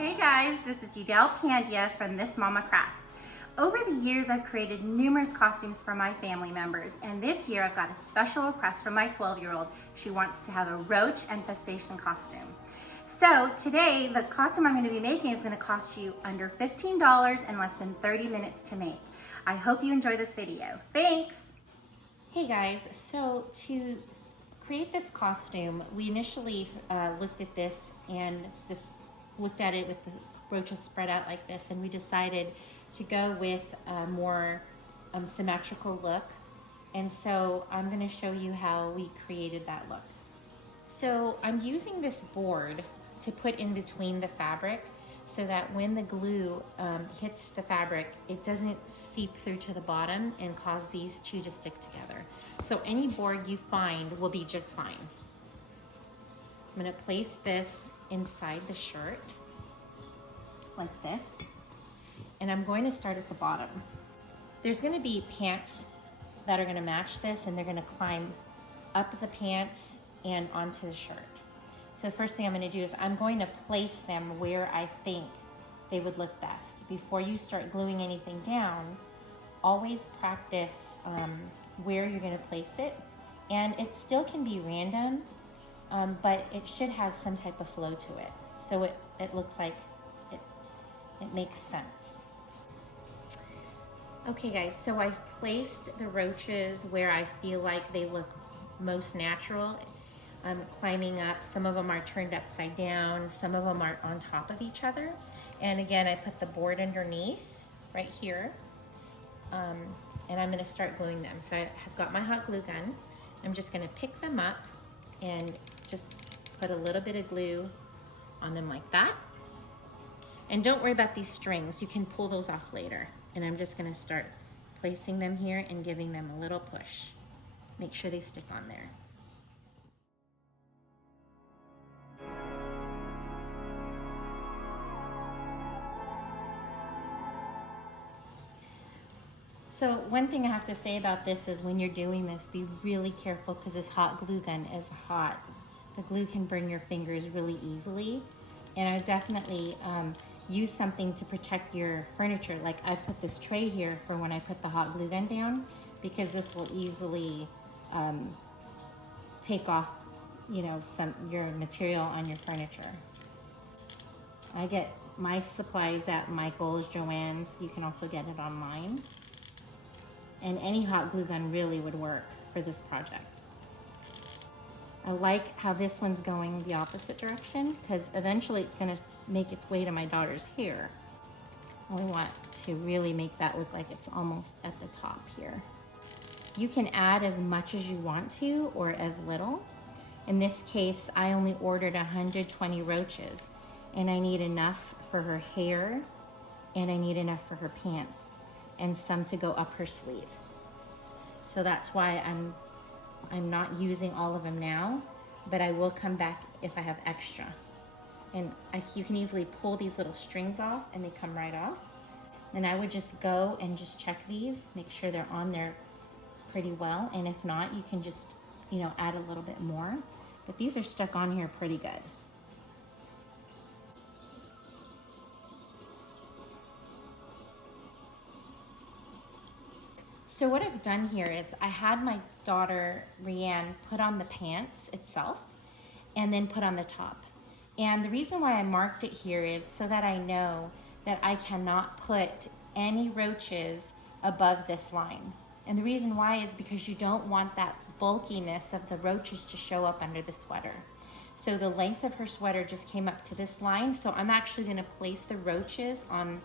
Hey guys, this is Udell Pandia from This Mama Crafts. Over the years, I've created numerous costumes for my family members, and this year I've got a special request from my 12-year-old. She wants to have a Roach Infestation costume. So today, the costume I'm going to be making is going to cost you under $15 and less than 30 minutes to make. I hope you enjoy this video. Thanks! Hey guys, so to create this costume, we initially looked at this and just looked at it with the roaches spread out like this, and we decided to go with a more symmetrical look. And so I'm going to show you how we created that look. So I'm using this board to put in between the fabric so that when the glue hits the fabric, it doesn't seep through to the bottom and cause these two to stick together. So any board you find will be just fine. So I'm going to place this inside the shirt like this, and I'm going to start at the bottom. There's going to be pants that are going to match this, and they're going to climb up the pants and onto the shirt. So the first thing I'm going to do is I'm going to place them where I think they would look best. Before you start gluing anything down, always practice where you're going to place it, and it still can be random, but it should have some type of flow to it, so it looks like it makes sense. Okay guys, so I've placed the roaches where I feel like they look most natural. I'm climbing up. Some of them are turned upside down, some of them are on top of each other. And again, I put the board underneath right here, and I'm going to start gluing them. So I have got my hot glue gun. I'm just going to pick them up and just put a little bit of glue on them like that. And don't worry about these strings. You can pull those off later. And I'm just going to start placing them here and giving them a little push. Make sure they stick on there. So one thing I have to say about this is when you're doing this, be really careful because this hot glue gun is hot. The glue can burn your fingers really easily. And I would definitely use something to protect your furniture. Like I put this tray here for when I put the hot glue gun down, because this will easily take off, you know, your material on your furniture. I get my supplies at Michael's, Joann's. You can also get it online. And any hot glue gun really would work for this project. I like how this one's going the opposite direction, because eventually it's going to make its way to my daughter's hair. We want to really make that look like it's almost at the top here. You can add as much as you want to or as little. In this case, I only ordered 120 roaches, and I need enough for her hair, and I need enough for her pants, and some to go up her sleeve. So that's why I'm not using all of them now, but I will come back if I have extra. And you can easily pull these little strings off and they come right off. Then I would just go and just check these, make sure they're on there pretty well. And if not, you can just, you know, add a little bit more. But these are stuck on here pretty good. So what I've done here is I had my daughter, Rianne, put on the pants itself and then put on the top. And the reason why I marked it here is so that I know that I cannot put any roaches above this line. And the reason why is because you don't want that bulkiness of the roaches to show up under the sweater. So the length of her sweater just came up to this line. So I'm actually gonna place the roaches on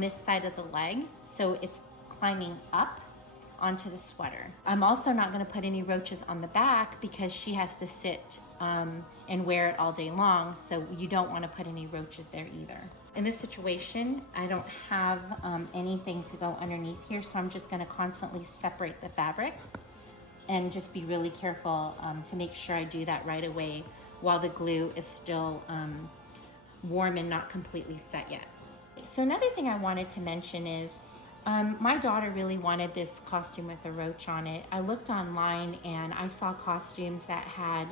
this side of the leg. So it's climbing up onto the sweater. I'm also not going to put any roaches on the back because she has to sit and wear it all day long, so you don't want to put any roaches there either. In this situation, I don't have anything to go underneath here, so I'm just going to constantly separate the fabric and just be really careful to make sure I do that right away while the glue is still warm and not completely set yet. So another thing I wanted to mention is my daughter really wanted this costume with a roach on it. I looked online and I saw costumes that had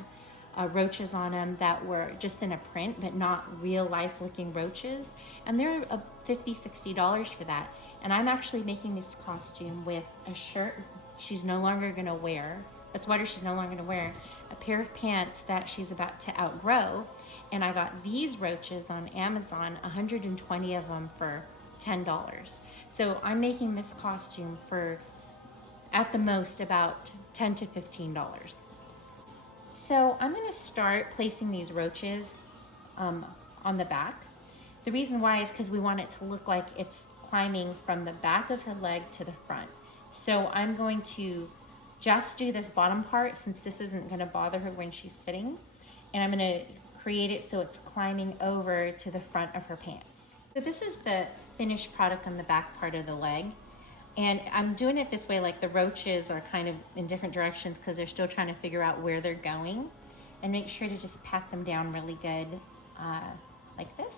roaches on them that were just in a print, but not real life looking roaches. And they're $50, $60 for that. And I'm actually making this costume with a shirt she's no longer gonna wear, a sweater she's no longer gonna wear, a pair of pants that she's about to outgrow. And I got these roaches on Amazon, 120 of them for $10. So I'm making this costume for, at the most, about $10 to $15. So I'm gonna start placing these roaches on the back. The reason why is because we want it to look like it's climbing from the back of her leg to the front. So I'm going to just do this bottom part, since this isn't gonna bother her when she's sitting. And I'm gonna create it so it's climbing over to the front of her pants. So this is the finished product on the back part of the leg. And I'm doing it this way, like the roaches are kind of in different directions because they're still trying to figure out where they're going. And make sure to just pat them down really good, like this.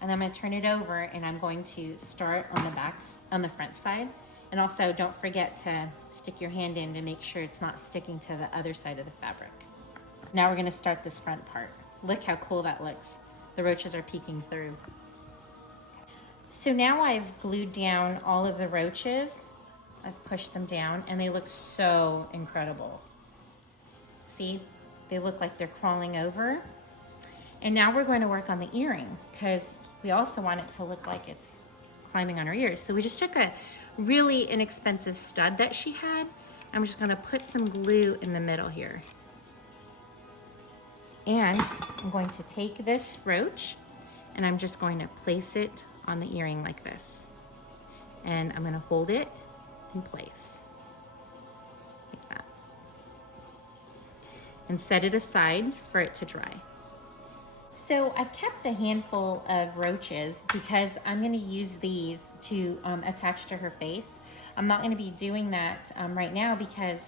And then I'm gonna turn it over and I'm going to start on the back, on the front side. And also don't forget to stick your hand in to make sure it's not sticking to the other side of the fabric. Now we're gonna start this front part. Look how cool that looks. The roaches are peeking through. So now I've glued down all of the roaches. I've pushed them down and they look so incredible. See, they look like they're crawling over. And now we're going to work on the earring because we also want it to look like it's climbing on her ears. So we just took a really inexpensive stud that she had. I'm just gonna put some glue in the middle here. And I'm going to take this roach and I'm just going to place it on the earring like this. And I'm gonna hold it in place, like that. And set it aside for it to dry. So I've kept a handful of roaches because I'm gonna use these to attach to her face. I'm not gonna be doing that right now because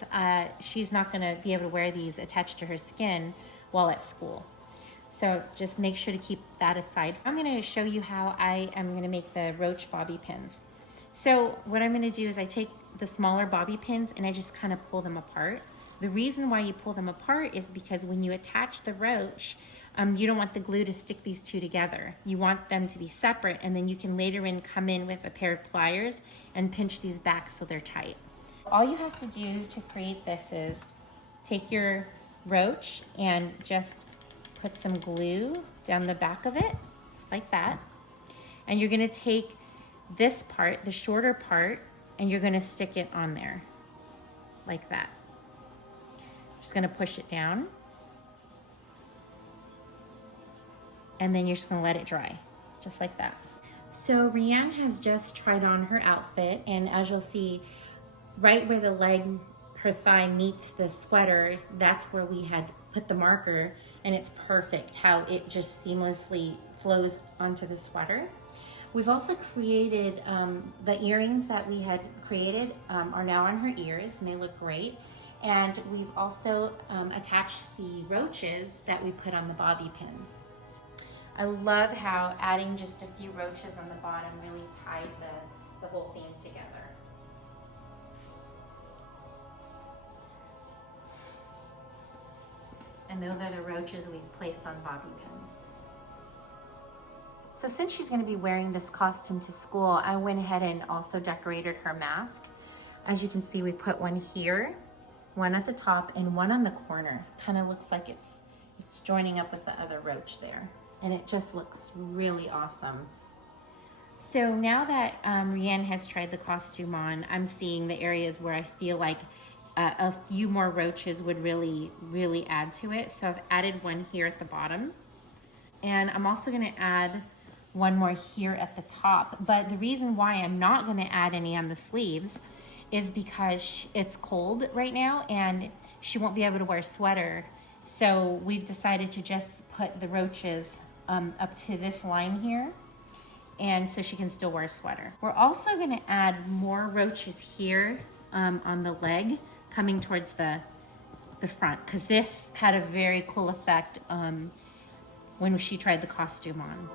she's not gonna be able to wear these attached to her skin while at school. So just make sure to keep that aside. I'm gonna show you how I am gonna make the roach bobby pins. So what I'm gonna do is I take the smaller bobby pins and I just kind of pull them apart. The reason why you pull them apart is because when you attach the roach, you don't want the glue to stick these two together. You want them to be separate, and then you can later come in with a pair of pliers and pinch these back so they're tight. All you have to do to create this is take your roach and just put some glue down the back of it, like that. And you're gonna take this part, the shorter part, and you're gonna stick it on there, like that. Just gonna push it down. And then you're just gonna let it dry, just like that. So Rianne has just tried on her outfit, and as you'll see, right where the leg, her thigh meets the sweater, that's where we had put the marker, and it's perfect how it just seamlessly flows onto the sweater. We've also created, the earrings that we had created are now on her ears, and they look great. And we've also attached the roaches that we put on the bobby pins. I love how adding just a few roaches on the bottom really tied the whole theme together. And those are the roaches we've placed on bobby pins. So since she's gonna be wearing this costume to school, I went ahead and also decorated her mask. As you can see, we put one here, one at the top, and one on the corner. Kind of looks like it's joining up with the other roach there. And it just looks really awesome. So now that Rianne has tried the costume on, I'm seeing the areas where I feel like a few more roaches would really, really add to it. So I've added one here at the bottom. And I'm also gonna add one more here at the top. But the reason why I'm not gonna add any on the sleeves is because it's cold right now and she won't be able to wear a sweater. So we've decided to just put the roaches up to this line here, and so she can still wear a sweater. We're also gonna add more roaches here on the leg coming towards the front, because this had a very cool effect when she tried the costume on.